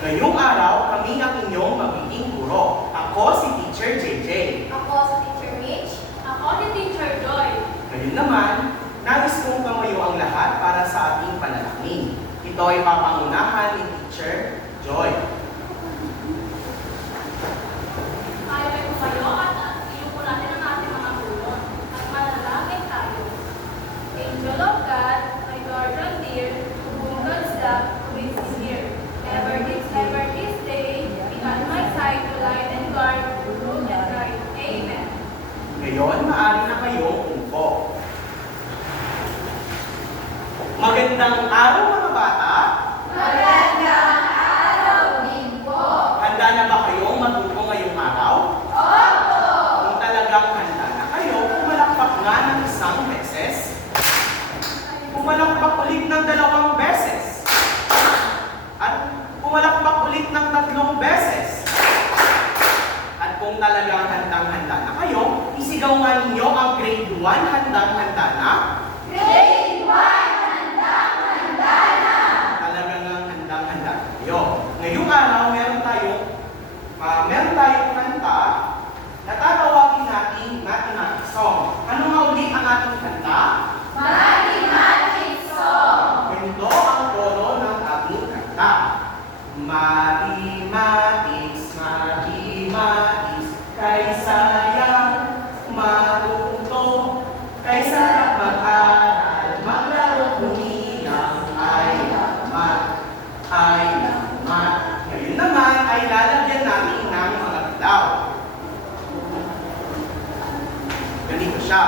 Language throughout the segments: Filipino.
Ngayong araw, kami ang inyong magiging guro. Ako si Teacher JJ. Ako si Teacher Mitch. Ako si Teacher Joy. Ngayon naman, nais kong kamayo ang lahat para sa ating panalangin. Ito ay papangunahan ni Teacher Joy. Tayo ay tumayo at iyuko natin ang ating mga ulo at manalangin tayo. Angel of God, my guardian dear, to whom God's love is here. Ever this day, be at my side to light and guard, rule and guide. Amen. Ngayon, maaari na kayong umupo. Magandang araw mga bata! Magandang araw din po. Handa na ba kayong matuto ngayong araw? Opo! Kung talagang handa na kayo, pumalakpak nga ng isang beses. Pumalakpak ulit ng 2 beses. At pumalakpak ulit ng 3 beses. At kung talagang handang-handa na kayo, isigaw nga ninyo ang grade 1 handang-handa na. Grade 1, handang-handa na. Talagang handang-handa kayo. Ngayong araw, meron tayong kanta na tatawagin natin mathematics song. Ano nga ulit ang ating kanta? Mathematics song. Ganito ang tono ng ating kanta. Mathematics, mathematics, kay sayang matuto, kay sarap mag-aral, maglaro kumilang, ay lamat. Ngayon naman ay lalagyan namin ng mga galaw. Ganito siya.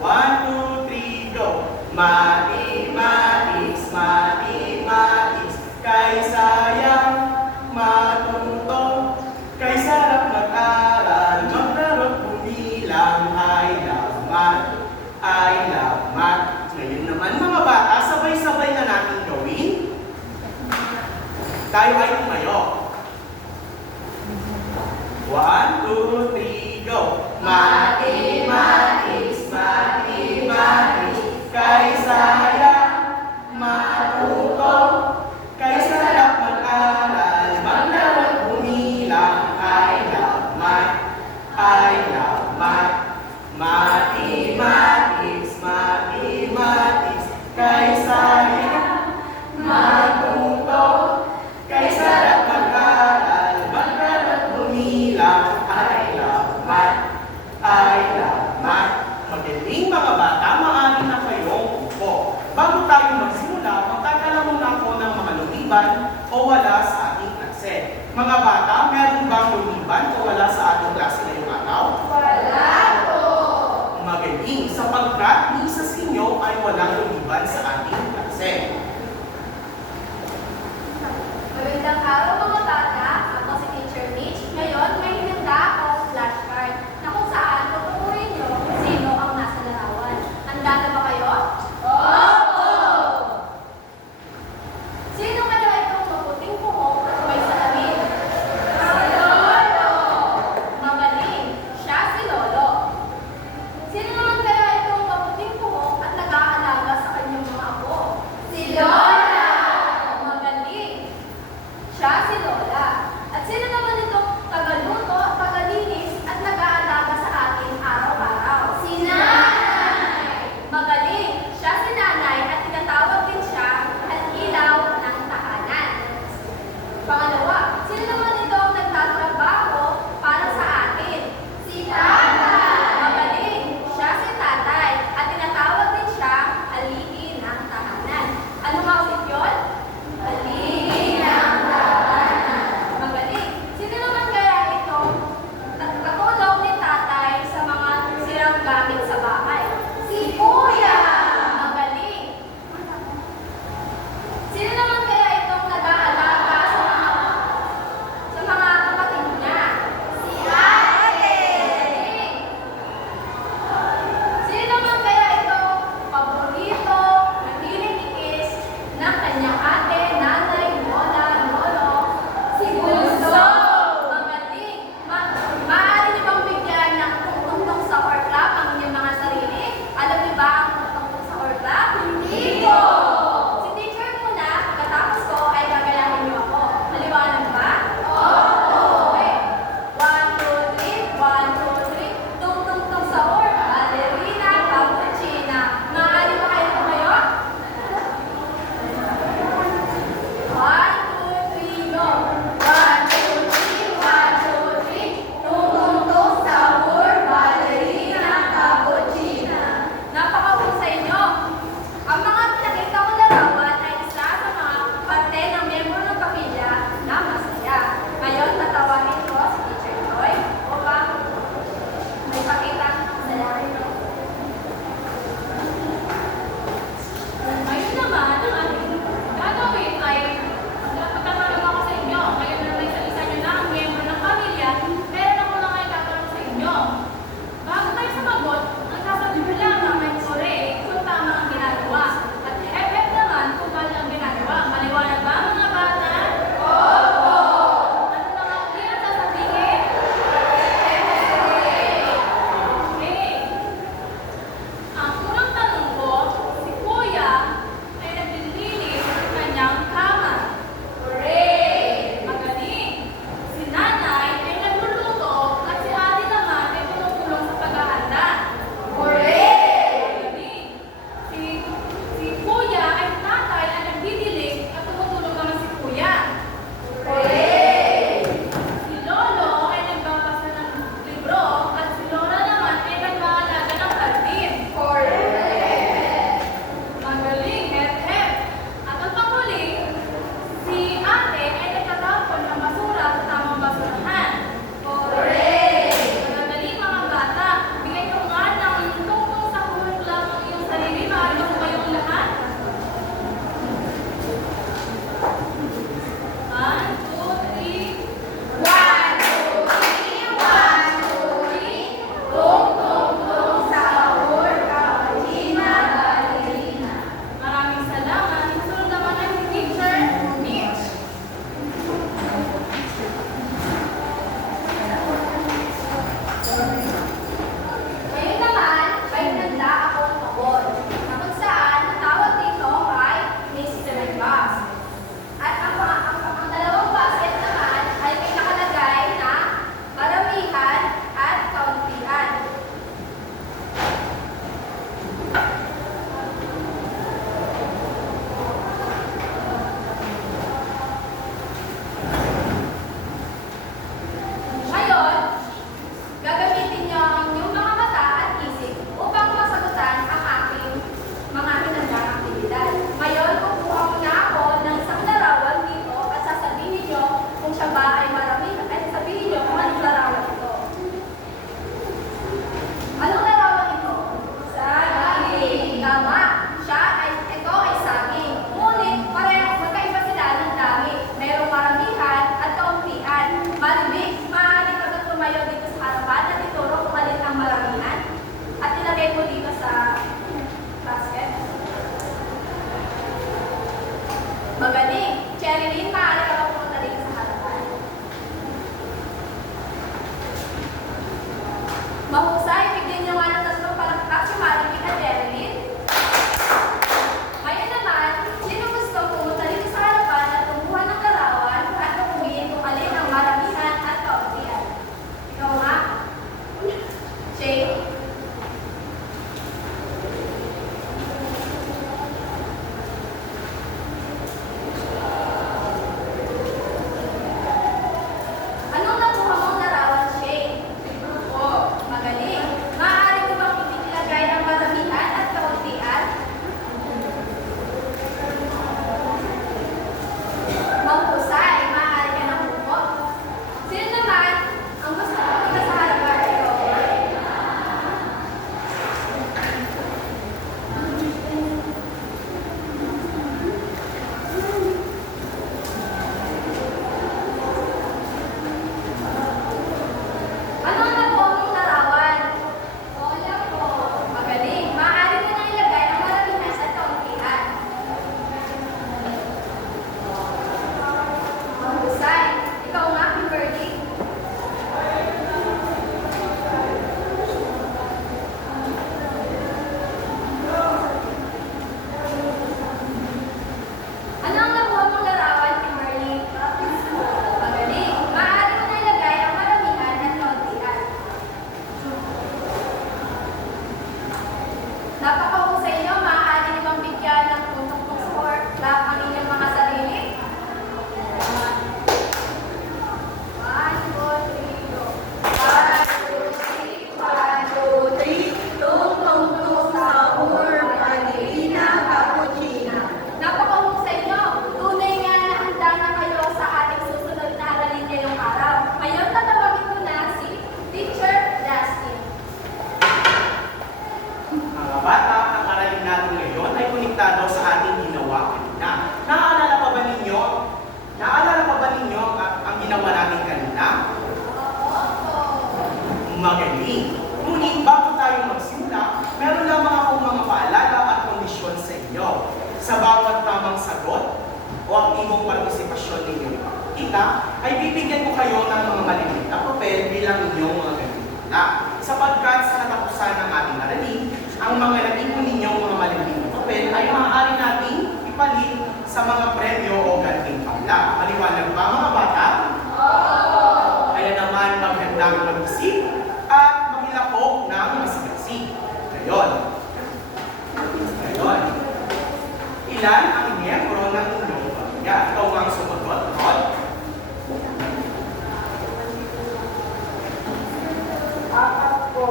1, 2, 3, go! Mathematics, mathematics, kay sayang matuto, kay sarap mag-aral, maglaro kumilang, ay lamat. Ngayon naman mga bata, sabay-sabay na natin gawin. Tayo ay tumayo. 1, 2, 3, go! Mathematics, mathematics, kay sayang matuto, kay sarap mag-aral, maglaro kumilang, ay lamat. Mathematics, mathematics, kay sayang matuto, kay sarap mag-aral, maglaro kumilang, ay lamat. Magaling mga bata, maaari na kayong upo. Bago tayo magsimula, magtatanong muna ako ng mga lumiban o wala sa ating klase. Mga bata, meron bang lumiban o wala sa ating klase ngayong araw? Wala po. Magaling, sapagkat ni isa sa inyo ay walang lumiban sa ating klase. Magandang araw mga bata. Ako si Teacher Mitch. Ngayon, may hinanda akong flashcard na kung saan tutukurin nyo kung sino ang nasa larawan. Handa na ba kayo? Opo! Sino kaya itong maputing buhok at may salamin? Si Lolo! Magaling! Siya si Lolo. Sino naman kaya itong maputing buhok at nag-aalaga sa kanyang mga apo? makikita, ay bibigyan ko kayo ng mga maliliit na papel bilang inyong mga ganitila. Sapagkat sa katapusan ng ating aralin, ang mga natipon ninyong mga maliliit na papel ay maaari nating ipalit sa mga premyo o gantimpala. Maliwanag ba mga bata? Kaya naman maghandang mag-isip at maghilakok ng masigasig. Ngayon, ilan ang miyembro ng inyong pamilya? Ikaw ang sumagot, Rod? Apat po.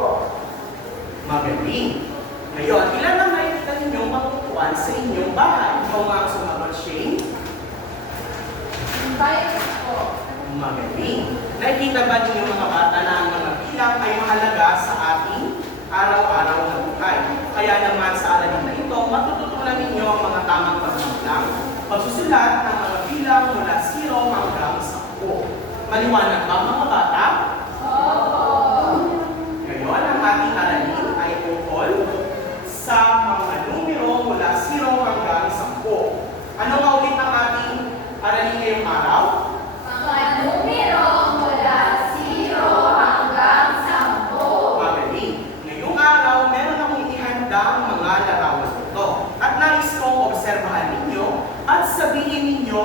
Magaling. Ngayon, ilan ang nakikita ninyong makukuhan sa inyong bahay? Ikaw ang sumagot, Shane? 5 po. Magaling. Nakikita ba ninyo mga bata na ang mga bilang ay mahalaga sa ating araw-araw na buhay? Kaya naman sa aralin na ito, matututunan ninyo ang mga tamang pagbilang, pagsusulat ng mga bilang mula 0 hanggang 10. Maliwanag ba mga bata? Ngayon, ang ating aralin ay tungkol sa mga numero mula 0 hanggang 10. Ano nga ulit ang ating aralin ngayong araw? Mga numero mula 0 hanggang 10. Magaling. Ngayong araw, meron akong ihandang mga larawan ito. At nais kong obserbahan ninyo at sabihin ninyo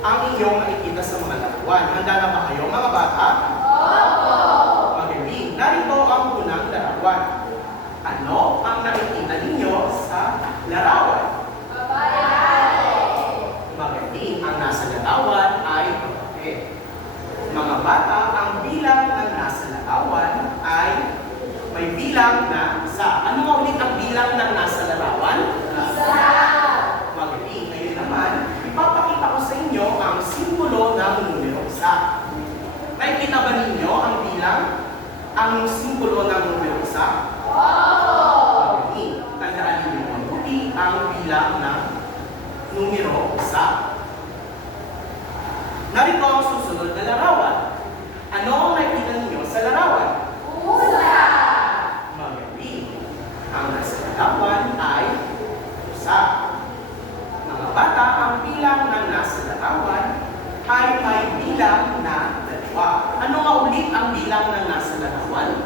ang inyong nakikita sa mga larawan. Handa na ba kayo mga bata? Magaling. Narito ang unang larawan. Ano ang nakikita ninyo sa larawan? Magaling. Ang nasa larawan ay kapatid. Mga bata, ang bilang ng nasa larawan ay may bilang na isa. Ano nga ulit ang bilang ng nasa larawan? Magaling. Ngayon naman, ipapakita ko sa inyo ang simbolo ng numero isa. Nakikita ba ninyo ang bilang, ang simbolo ng numero isa? Magaling. Tandaan ninyo mabuti ang bilang ng numero isa. Narito ang susunod na larawan. Ano ang nakikita ninyo sa larawan? Magaling. Ang nasa larawan ay pusa. Mga bata, ang bilang ng nasa larawan ay may bilang na 2. Ano nga ulit ang bilang ng nasa larawan?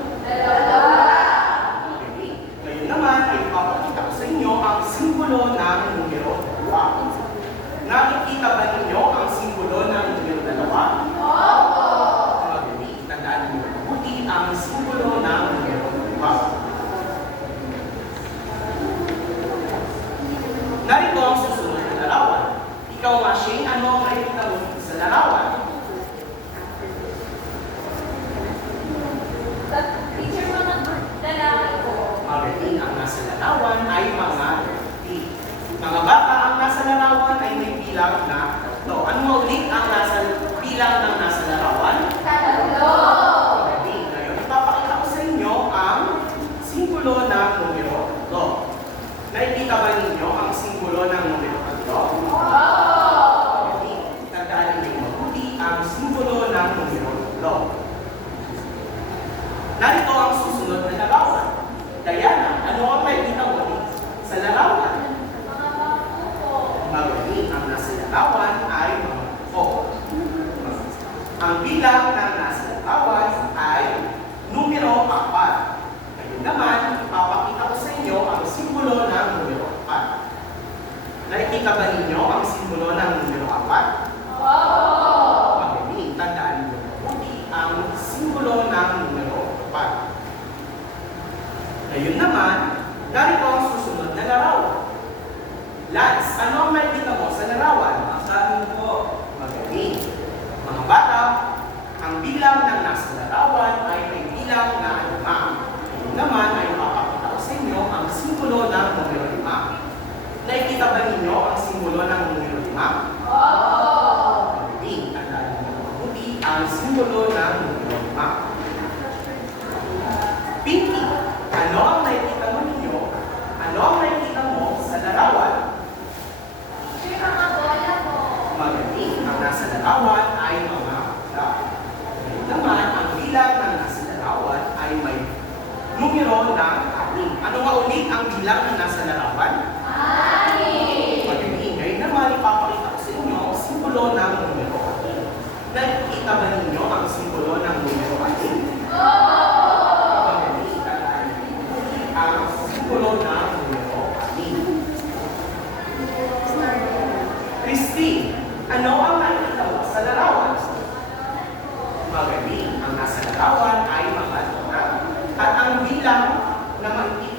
Magaling. Ngayon naman ay ipapakita ko sa inyo ang simbolo ng numero 2. Nakikita ba ninyo ang simbolo ng numero 2? Magaling. Tandaan niyo mabuti ang simbolo ng numero 2. Narito ang susunod na larawan. Ikaw nga, Shane, ano ang nakikita mo sa larawan? Teacher mo ng lalaki ko. Magaling. Ang nasa larawan ay mga T. Mga bata, ang nasa larawan ay may bilang na 3. Ano nga ulit ang nasa bilang ng nasa larawan? 3. Magaling. Ngayon, ipapakita ko sa inyo ang simbolo ng numero 3. Nakikita ba ninyo ang simbolo ng numero 3? Magaling. Tandaan ninyo mabuti ang simbolo ng numero 3. Narito ang susunod na larawan. Diana, ano ang makikita mo sa larawan? Mga bangko po. Magaling. Ang nasa larawan ay mga bangko. Ang bilang ng nasa larawan ay numero 4. Ngayon naman, ipapakita ko sa inyo ang simbolo ng numero 4. Nakikita ba ninyo ang simbolo ng numero 4? Magaling. Tandaan niyo mabuti ang simbolo ng numero 4. Ngayon naman, narito ang susunod na larawan. Lance, ano ang makikita mo sa larawan? Magaling. Mga bata, ang bilang ng nasa larawan ay may bilang na 5. Ngayon naman ay papakita ko sa inyo ang simbolo ng numero 5. Nakikita ba ninyo ang simbolo ng numero 5? Magaling. Tandaan niyo mabuti ang simbolo ng numero 5. Pinky, ano ang nakikita mo ninyo? Ano ang nakikita mo sa larawan? Teacher, mga bola po. Magaling. Ang nasa larawan ay mga bola. Ngayon naman, ang bilang ng nasa larawan ay may numero ng 6. Ano nga ulit ang bilang ng nasa larawan? 6. Magaling. Ngayon naman, ipapakita ko sa inyo ang simbolo ng numero 6. ang simbolo ng numero 6? Magali, tandaan ninyo. Puti ang simbolo ng numero 6. Christine, ano ang nakikita mo sa larawan? Magaling. Ang nasa larawan ay mga dona. At ang bilang na maliit.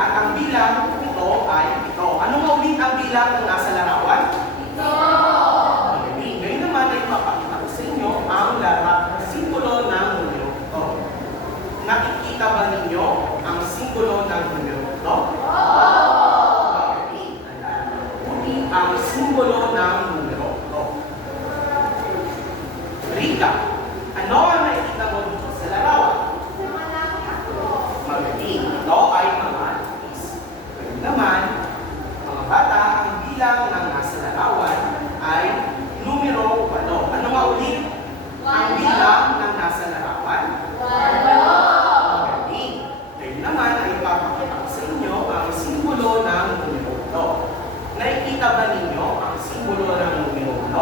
At ang bilang ito ay ito. Ano nga ulit ang bilang ng nasa larawan? Magaling. Ngayon naman ay papakita ko sa inyo ang simbolo ng numero ito. Nakikita ba ninyo ang simbolo ng numero ito? Magaling. Tandaan niyo. Puti ang simbolo ng numero ito. Rika, ano ang nakikita mo dito sa larawan? Magaling. Ito ay mga is. Ngayon naman, mga bata, ang bilang ng nasa larawan ay numero 8. Ano nga ulit? Ang bilang ng nasa larawan? Magaling. Ngayon naman ay ipapakita ko sa inyo ang simbolo ng numero 8. Nakikita ba ninyo ang simbolo ng numero 8?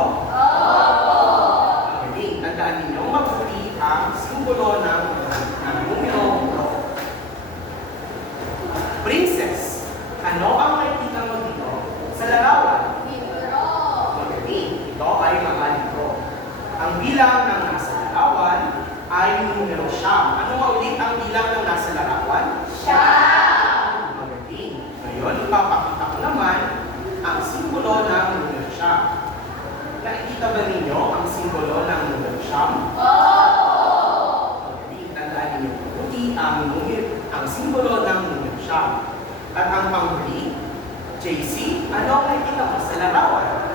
Magaling. Tandaan ninyo mabuti ang simbolo ng numero 8. Princess, ano ang nakikita mo dito sa larawan? Magaling. Ito ay mga libro. Ang bilang ng nasa larawan ay numero 9. Ano nga ulit ang bilang ng nasa larawan? Magaling. Ngayon, ipapakita ko naman ang simbolo ng numero 9. Nakikita ba ninyo ang simbolo ng numero 9? Magaling. Tandaan ninyo mabuti ang simbolo ng numero 9. At ang panghuli, JC, ano ang nakikita mo sa larawan?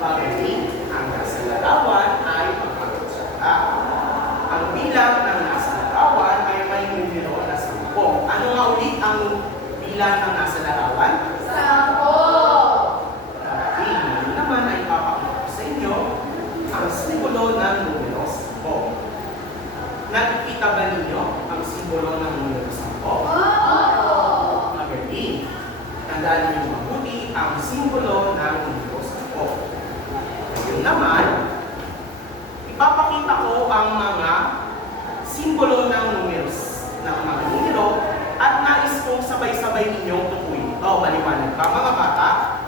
Magaling. Ang nasa larawan ay magpapagtsaka. Ang bilang ng nasa larawan ay may numero na 10. Ano nga ulit ang bilang ng nasa larawan? Magaling. Ngayon naman ay papakita ko sa inyo ang simbolo ng numero 10. Nakikita ba ninyo ang simbolo ng numero 10? Magaling. Tandaan niyo mabuti ang simbolo ng numero 10. Ngayon naman, ipapakita ko ang mga simbolo ng numeros ng mga numero at nais kong sabay-sabay ninyong tukuyin ito. Maliwanag ba mga bata?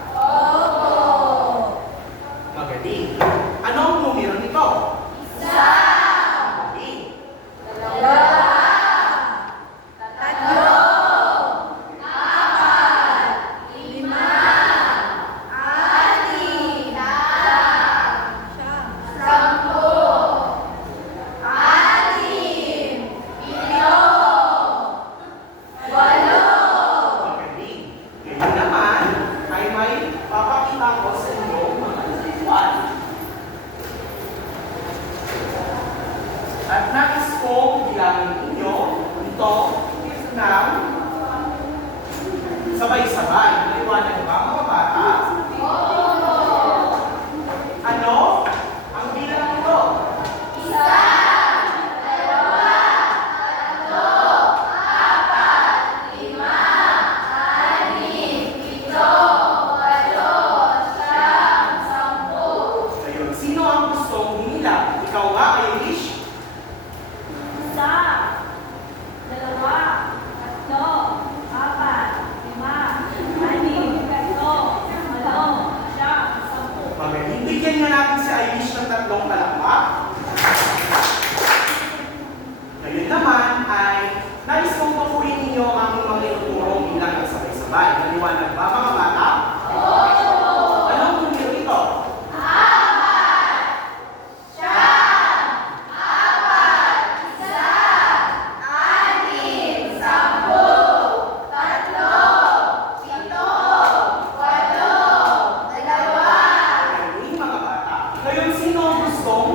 Magaling. Anong numero nito? Magaling. Magaling. Ngayon naman ay may papakita ko sa inyo mga upuan. At nais kong bilangin ninyo ito ng sabay-sabay. Maliwanag ba mga bata? Ano ang bilang nito? Ayun. Sino ang gustong humila? Ikaw nga, Irish? Magaling. Bigyan nga natin si Irish ng 3 palakpak. Ngayon naman ay nais kong tukuyin ninyo ang mga inuturong bilang ng sabay-sabay. Maliwanag ba mga bata? Anong numero ito? Magaling mga bata. Ngayon, sino ang gustong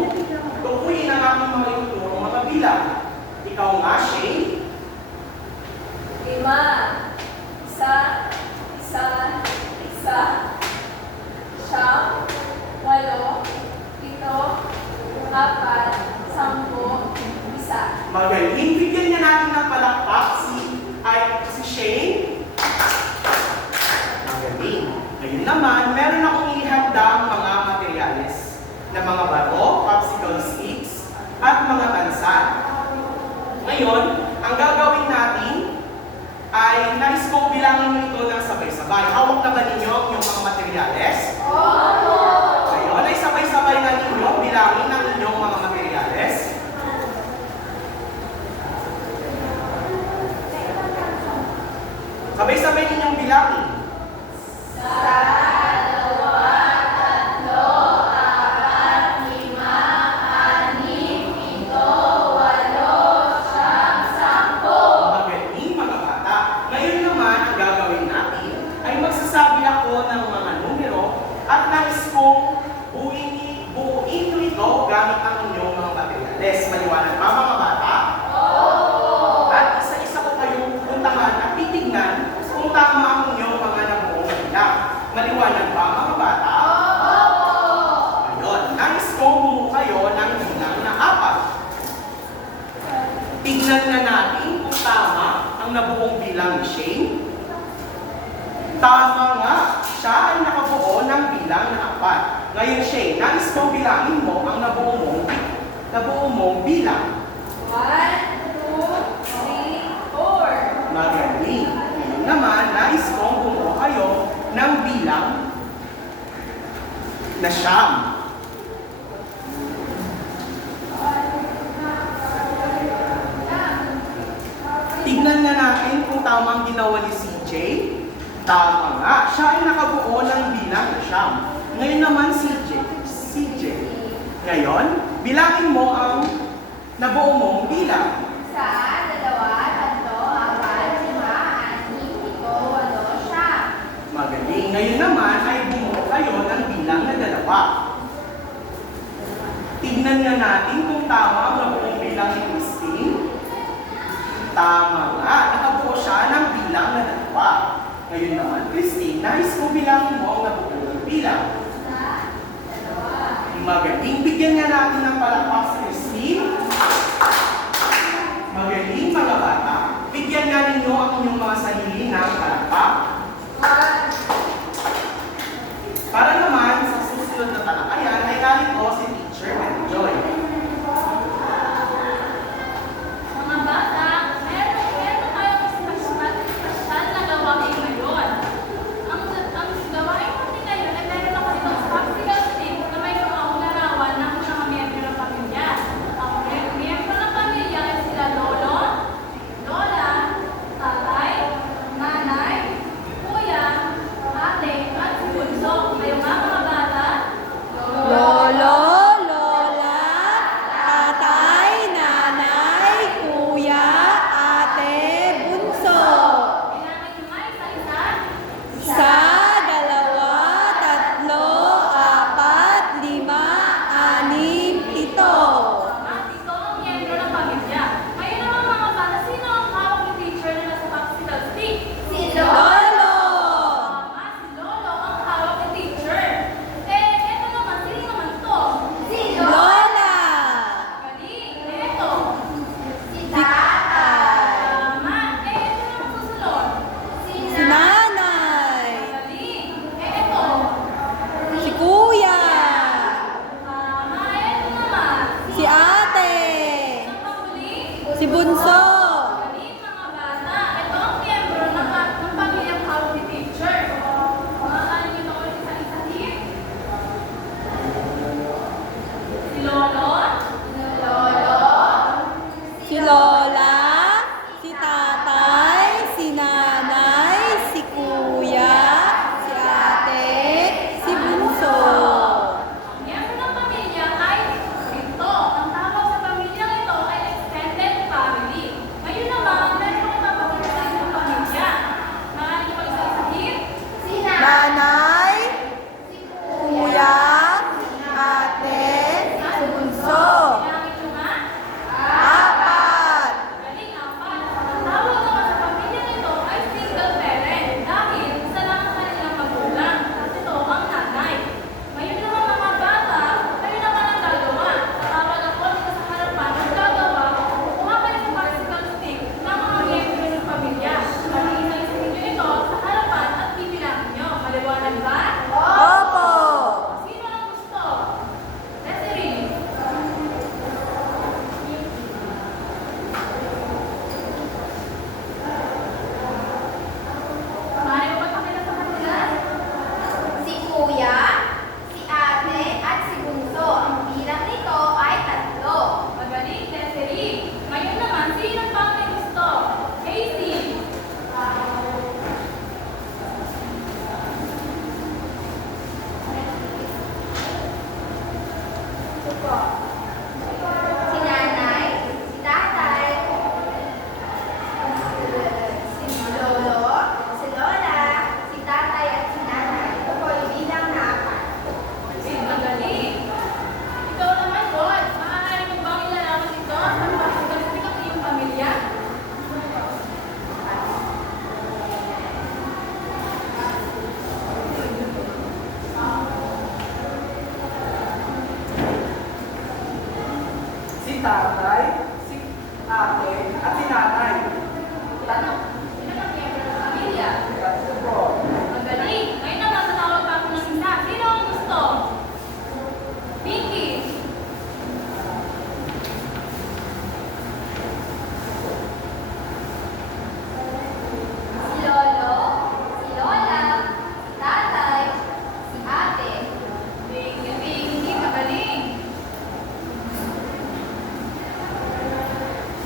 kong buuin nyo ito gamit ang inyong mga materyales. Maliwanag ba mga bata? At isa-isa ko kayong puntahan at titignan kung tama ang inyong mga nabuong bilang. Maliwanag ba mga bata? Ayun, nais kong bumuo kayo ng bilang na 4. Tignan na natin kung tama ang nabuong bilang ni Shane. Tama nga, siya ay nakabuo ng bilang na 4. Ngayon Shane, nais kong bilangin mo ang nabuo mong bilang. 1, 2, 3, 4. Magaling. Ngayon naman, nais kong bumuo kayo ng bilang na 9. Tignan na natin kung tama ang ginawa ni CJ. Tama nga, siya ay nakabuo ng bilang na 9. Ngayon naman CJ. Ngayon, bilangin mo ang nabuo mong bilang. 1, 2, 3, 4, 5, 6, 7, 8, 9. Magaling. Ngayon naman ay bumuo kayo ng bilang na 2. Tignan nga natin kung tama ang nabuong bilang ni Christine. Tama nga, nakabuo siya ng bilang na 2. Ngayon naman, Christine, nais kong bilangin mo ang nabuong bilang. 1, 2. Magaling. Bigyan nga natin ng palakpak si Christine. Magaling mga bata. Bigyan nga ninyo ang inyong mga sarili ng palakpak. Para naman sa susunod na talakayan ay narito si Teacher Joy. Mga bata, meron tayong special na gawain ngayon. Ang gawain natin ngayon ay meron ako ditong practical stick na may mga larawan ng mga miyembro ng pamilya. Ang miyembro ng pamilya ay sila lolo, lola, tatay, nanay, kuya, ate, at si bunso. Kayo nga mga bata? Lolo, lola, tatay, nanay, kuya, ate, bunso. Kailangan nyo nga isa-isa. 1, 2, 3, 4, 5, 6, 6, 7. At ito ang miyembro ng pamilya. Ngayon naman mga bata, sino ang hawak ni teacher na nasa practical stick? Si Lolo! Tama, si Lolo ang hawak ni teacher. Eto naman, sino naman to? Si Lola! Galing, eto. Si Tatay! Tama, eto naman susunod. Si Si nanay! Galing, eto. Si kuya! Tama, eto naman. Si ate! Ang pahuli? Si bunso! Galing mga bata, ito ang miyembro ng pamilyang hawak ni teacher. Maaari niyo ba ulit isa-isahin? Si Lolo, Si lola! Si tatay! Si nanay! Si kuya! Si ate! Si bunso! ang miyembro ng pamilya ay ito. Ang tawag sa pamilyang ito ay extended family. Ngayon naman, meron akong papakita sa inyong pamilya. Maaari niyo ba isa-isahin? Si Nanay, kuya, ate, si bunso. Bilangin niyo nga. 4. Galing, 4. Ang tawag naman sa pamilyang ito ay single parent dahil isa lang ang kanilang magulang at ito ang nanay. Ngayon naman mga bata, kayo naman ang gagawa. Tawag ako dito sa harapan ang gagawa. Kukuha kayo sa bicycle stick ng mga miyembro ng pamilya. Pag-iisa-isa ninyo ito sa harapan at bibilangin nyo. Maliwanag ba? Opo. Sino ang gusto? Desiree. Maaari mo ba pakita sa kanila? Si kuya, si ate, at si bunso. Ang bilang nito ay 3. Magaling, Desiree. Ngayon naman, sino pa ang may gusto? Casey. Si nanay, si tatay, si lolo, si lola, si tatay, at si nanay. Ito po ay bilang na 4. tatay, si ate, at si nanay. Ilan ang miyembro ng pamilya? Tatlo po. Magaling! Ngayon naman tatawag pa ako ng isa. Sino ang gusto? Pinky! Si lolo, si lola, si tatay, si ate. Pinky, magaling!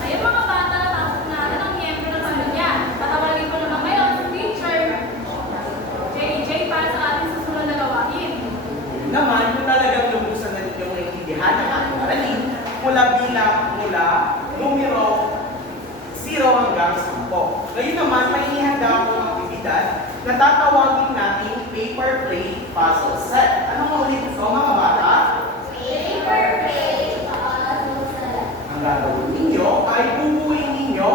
Ayun mga bata, natapos natin ang miyembro ng pamilya. Patawagin ko naman ngayon si Teacher JJ para sa ating susunod na gawain. Yun naman, kung talagang lubusan na ninyong naiintindihan ang ating aralin, mula numero 0 hanggang 10. Ngayon naman, may ihanda akong aktibidad na tatawagin natin paper plate puzzle set. Anong ulit ito mga bata? Paper plate. Ang gagawin ninyo ay bubuin ninyo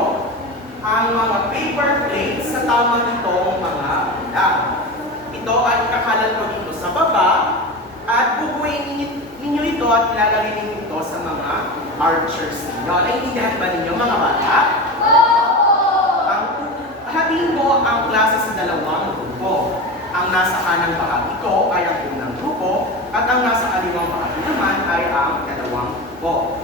ang mga paper plates sa tama nitong mga bilang. Ito ay kakalat ko dito sa baba at bubuin ninyo ito at ilalagay ninyo ito sa mga archers ninyo. Naiintindihan ba ninyo mga bata? Hatiin ko ang klase sa dalawang grupo. Ang nasa kanang bahagi ko ay ang unang grupo at ang nasa kaliwang bahagi naman ay ang dalawang grupo.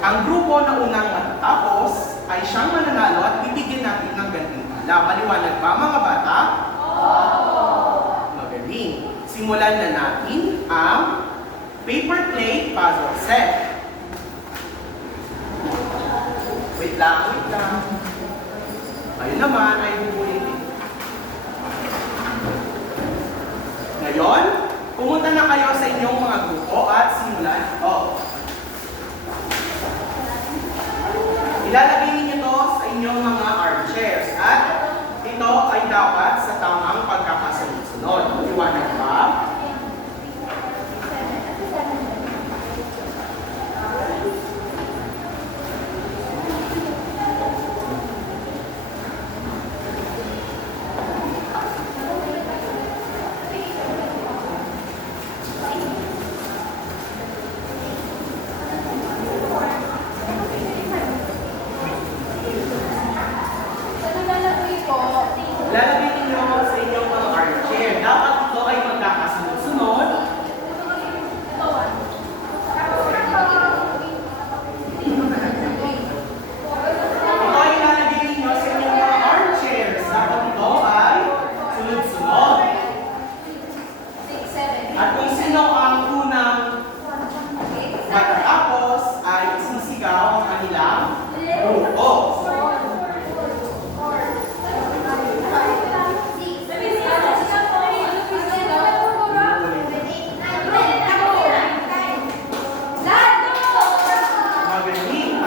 Ang grupo na unang matatapos ay siyang mananalo at bibigyan natin ng gantimpala. Maliwanag ba mga bata? Magaling. Simulan na natin ang paper plate puzzle set. Wait lang. Ayun naman ay bubuin din. Ngayon, pumunta na kayo sa inyong mga grupo at simulan ito. Ilalagay ninyo ito sa inyong mga archers at ito ay dapat sa tamang pagkakasunod-sunod. Liwanag ba? Lalagay ninyo sa inyong mga archer. Dapat ito ay magkakasunod-sunod. Ito ay lalagay ninyo sa inyong mga archers. Dapat ito ay sunod-sunod. At kung sino ang unang matatapos ay sisigaw ang kanilang grupo. Magaling.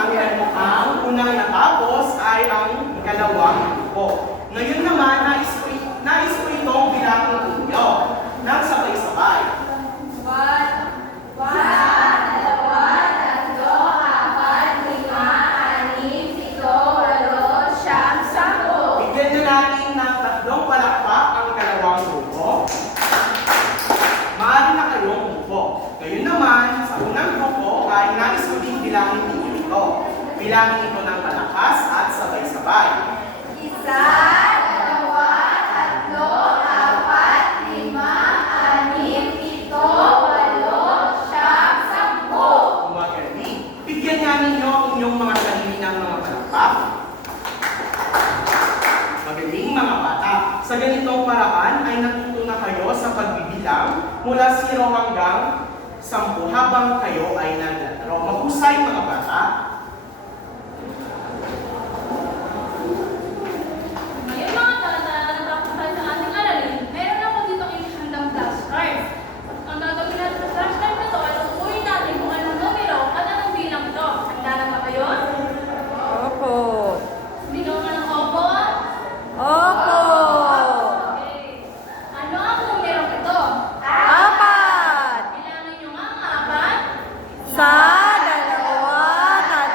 Ang unang natapos ay ang ikalawang grupo. Ngayon naman, nais ko itong bilangin ninyo ng sabay-sabay. 10. Bigyan na natin ng 3 palakpak ang ikalawang grupo. Maaari na kayong umupo. Ngayon naman, sa unang grupo ay nais ko din bilangin ninyo ito. Bilangin ito ng malakas at sabay-sabay. 1, 2, 3, 4, 5, 6, 7, 8, 9, 10. Magaling. Bigyan nga ninyo ang inyong mga sarili ng mga palakpak. Magaling mga bata. Sa ganitong paraan ay natuto na kayo sa pagbibilang mula 0 hanggang 10 habang kayo ay naglalaro. Mahusay mga bata. Ngayon mga bata, natapos tayo sa ating aralin. Meron ako dito handang flashcards. Ang gagawin natin sa flashcard na to ay tutuin natin kung anong numero at anong bilang ito. Handa na ba kayo? Opo. Bigaw nga ng opo. Opo. Okay. Ano ang numero ito? 4. Bilangin nyo nga ang 4. Sa 2, 3,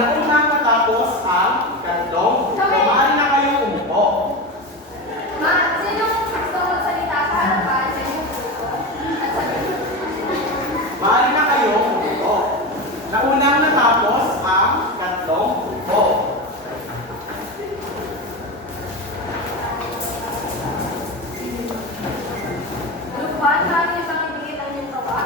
naunang matapos ang ikatlong. So, maaari na kayong umupo. Sinong gusto magsalita sa harapan? At sabihin. Maaari na kayong umupo. Naunang natapos ang ikatlong grupo. Group 1, maaari niyo bang ibigay ang inyong kaba?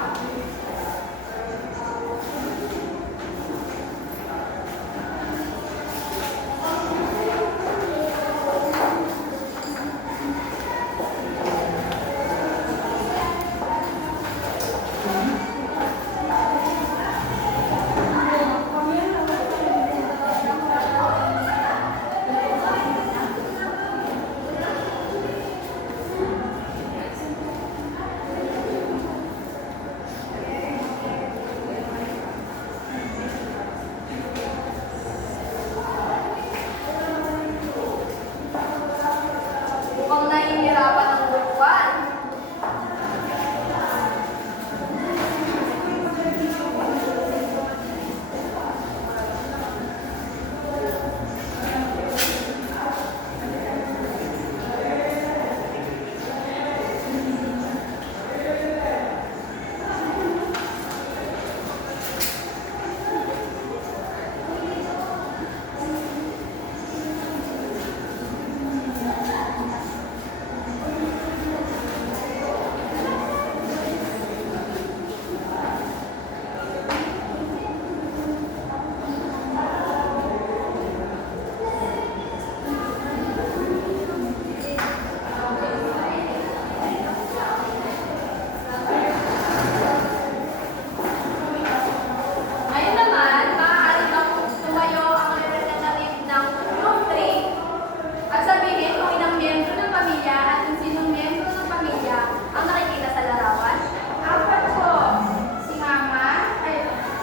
Mukhang nahihirapan ang group 1. Ngayon naman, maaari bang tumayo ang representative ng Group 3 at sabihin kung ilang miyembro ng pamilya at kung sinong miyembro ng pamilya ang nakikita sa larawan? Apat po. Si mama,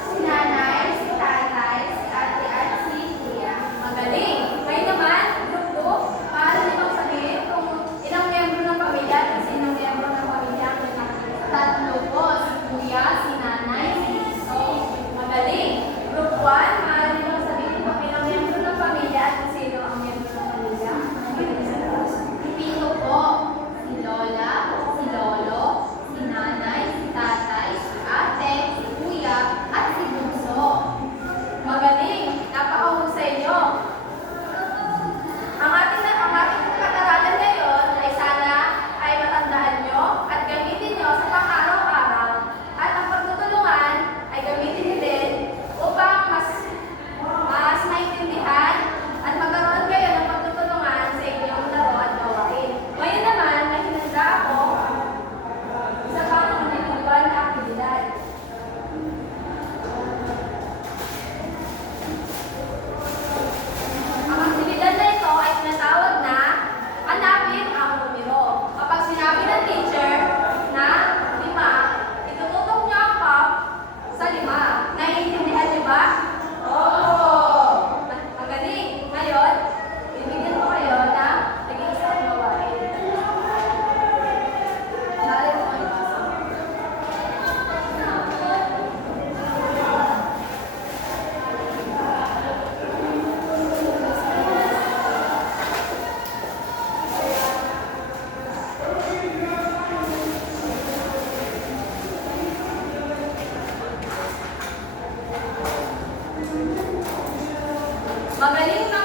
si nanay, si tatay, si ate at si kuya. Magaling. Ngayon naman, Group 2, maaari niyo bang sabihin kung ilang miyembro ng pamilya at kung sinong miyembro ng pamilya ang nakikita? Tatlo po. Si kuya, si nanay, si iso. Magaling. Group 1, maaari niyo bang sabihin kung ilang miyembro ng pamilya at kung sino ang miyembro ng pamilya? Pito po. Si lola, si lolo, si nanay, si tatay, si ate, si kuya, at si bunso. Magaling. Napakahusay niyo. Ang ating pag-aralan ngayon ay sana ay matandaan nyo at gamitin nyo sa pang-araw-araw at ang pagtutulungan ay gamitin nyo din upang mas maintindihan at magkaroon kayo ng pagtutulungan sa inyong laro at gawain. Ngayon naman, may hinanda ako sa pang-individual na aktibidad. Ang aktibidad na ito ay tinatawag na hanapin ang numero. Kapag sinabi ng teacher na 5, itututok niyo ang pop sa 5. Naiintindihan niyo ba? Oo! Magaling! Ngayon, bibigyan ko kayo ng nag-iisang gawain. Dali mo kayo. Magaling na